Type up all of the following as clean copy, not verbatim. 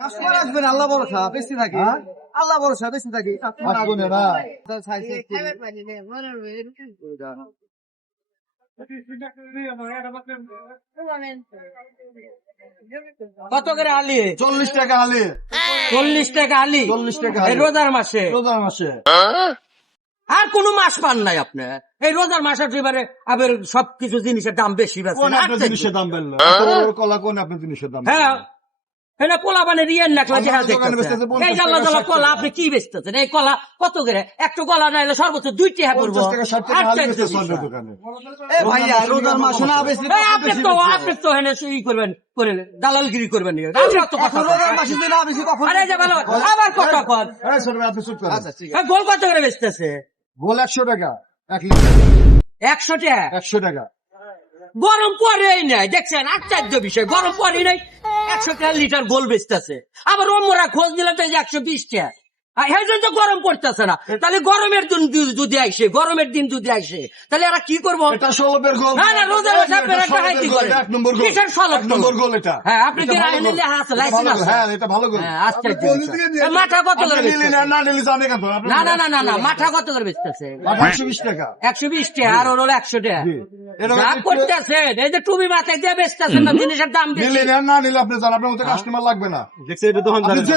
Customer আসবেন, আল্লাহ ভরসা, বেশি থাকি, আল্লাহ ভরসা, বেশি থাকি। আসবেন না। কত করে আলি? 40 টাকা আলি, 40 টাকা আলি, 40 টাকা এই আলি। রোজার মাসে। রোজার মাসে আর কোন মাস পান নাই আপনি? এই রোজার মাসে এবারে আবার সবকিছু জিনিসের দাম বেশি বেশি। কোন আপনার জিনিসের দাম বেড়লো? কলা কোন আপনার জিনিসের দাম? হ্যাঁ, এটা পোলা মানে রিয়েল নাকলা যে আমাদের দোকানে বেচতেছে 50 এই জাল্লা জাল্লা টাকা, কলা 60 আপনি কি বেচতেছেন? এই কলা কত করে? একটু কলা নাইলে সর্বোচ্চ 2 টাকা পড়বো। 50 টাকা 60 টাকা আলি বেচতেছে অন্য দোকানে। এ ভাইয়া, রোজার মাসে না বেশি, আপনি তো হেনে ই করবেন, করে দালালগিরি করবেন। আমরা তো কথা রোজার মাসে যদি না বেশি কখন? আরে যে ভালো আবার কথা কর। এই ছোট ভাই, আপনি চুপ করেন। আচ্ছা ঠিক আছে। গোল কত করে বেচতেছে? গোল 100 টাকা 1 লিটার, 100 টাকা। 100 টাকা। গরম পরেই নাই, দেখছেন আশ্চর্য বিষয়, গরম পরেই নাই 100 টাকা লিটার গোল বেচতেছে। আবার ওমরা খোঁজ দিলাম তো 120 টাকা। এই জন্য তো গরম পড়তেছে না। তাহলে গরমের দিন যদি আসে, গরমের দিন যদি আসে, তাহলে এরা কি করবো? এটা 16 গোল। না না, রোজার মাসে আপনারা একটা হাইতি করেন। 1 নম্বর গোল, কিসের সলভ 1 নম্বর গোল এটা। হ্যাঁ, আপনি এটা কি ভালো গোল। লেখা আছে, এটা লাইসেন্স ভালো গোল, আছে? হ্যাঁ এটা ভালো গোল। হ্যাঁ, আশ্চর্য বিষয়। মাথা কত করে আপনি নিলেন বেচতেছে? আর না নিলে জানে কেন? আপনি না না না না না, মাথা কত করে বেচতেছে? 120 টাকা। 120 টাকা, আর ওর হলো 100 টাকা। জি। এরকম যা একটু- করতেছেন, এই যে টুপি মাথায় দিয়ে বেচতেছেন না, জিনিসের দাম বেশি। নিলেন আর না নিলে আপনি জান, আপনার মতো কাস্টমার লাগবে না। আপনি যে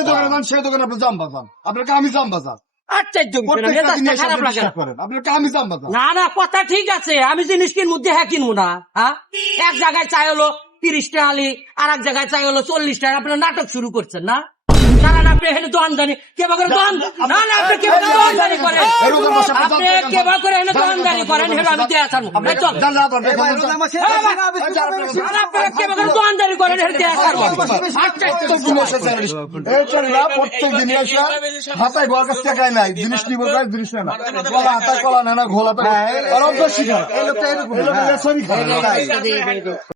দোকানে যান সেই দোকানে আপনি জাম বাজান, আপনার কামি জাম বাজান। আশ্চর্য বিষয় না, প্রত্যেকটা মেজাজটা জিনিস খারাপ আপনি লাগে না। বিশ্বাস করেন, আপনার কামি জাম বাজান। না না, কথা ঠিক আছে, আমি জিনিস কিনবো দেহা কিনবো না। হ্যাঁ, এক জায়গায় চাই হলো 30 টাকা আলি, আর এক জায়গায় চাই হলো 40 টাকা। আপনার নাটক শুরু করছেন না? কারণ আপনি এখানে দোকান জানি কেবা করে দোকান, না না, আপনি কেবা করে দোকানদারি করেন, আপনি কেবা করে এখানে দোকানদারি করেন, হেলো আমি দেয়া ছাড়বো। এই চল। জান না আপনার এ ভাই, রোজার মাসে বেশি না বেশি, আর আপনারা কেবা করে দোকানদারি করেন, হেলো দেয়া ছাড়বো। প্রত্যেক দিন এসে চালিশ। এই চলিরা প্রত্যেক দিন এসে হাতায় গোয়ার কাছ টাকাই নাই, জিনিস নিব কাজ জিনিস নেয় না, কলা হাতায় কলা নেয় না, ঘোল হাতায় আর অভ্যাস শিখা। এই লোকটা এরকম। এই লোকের সরি খায়।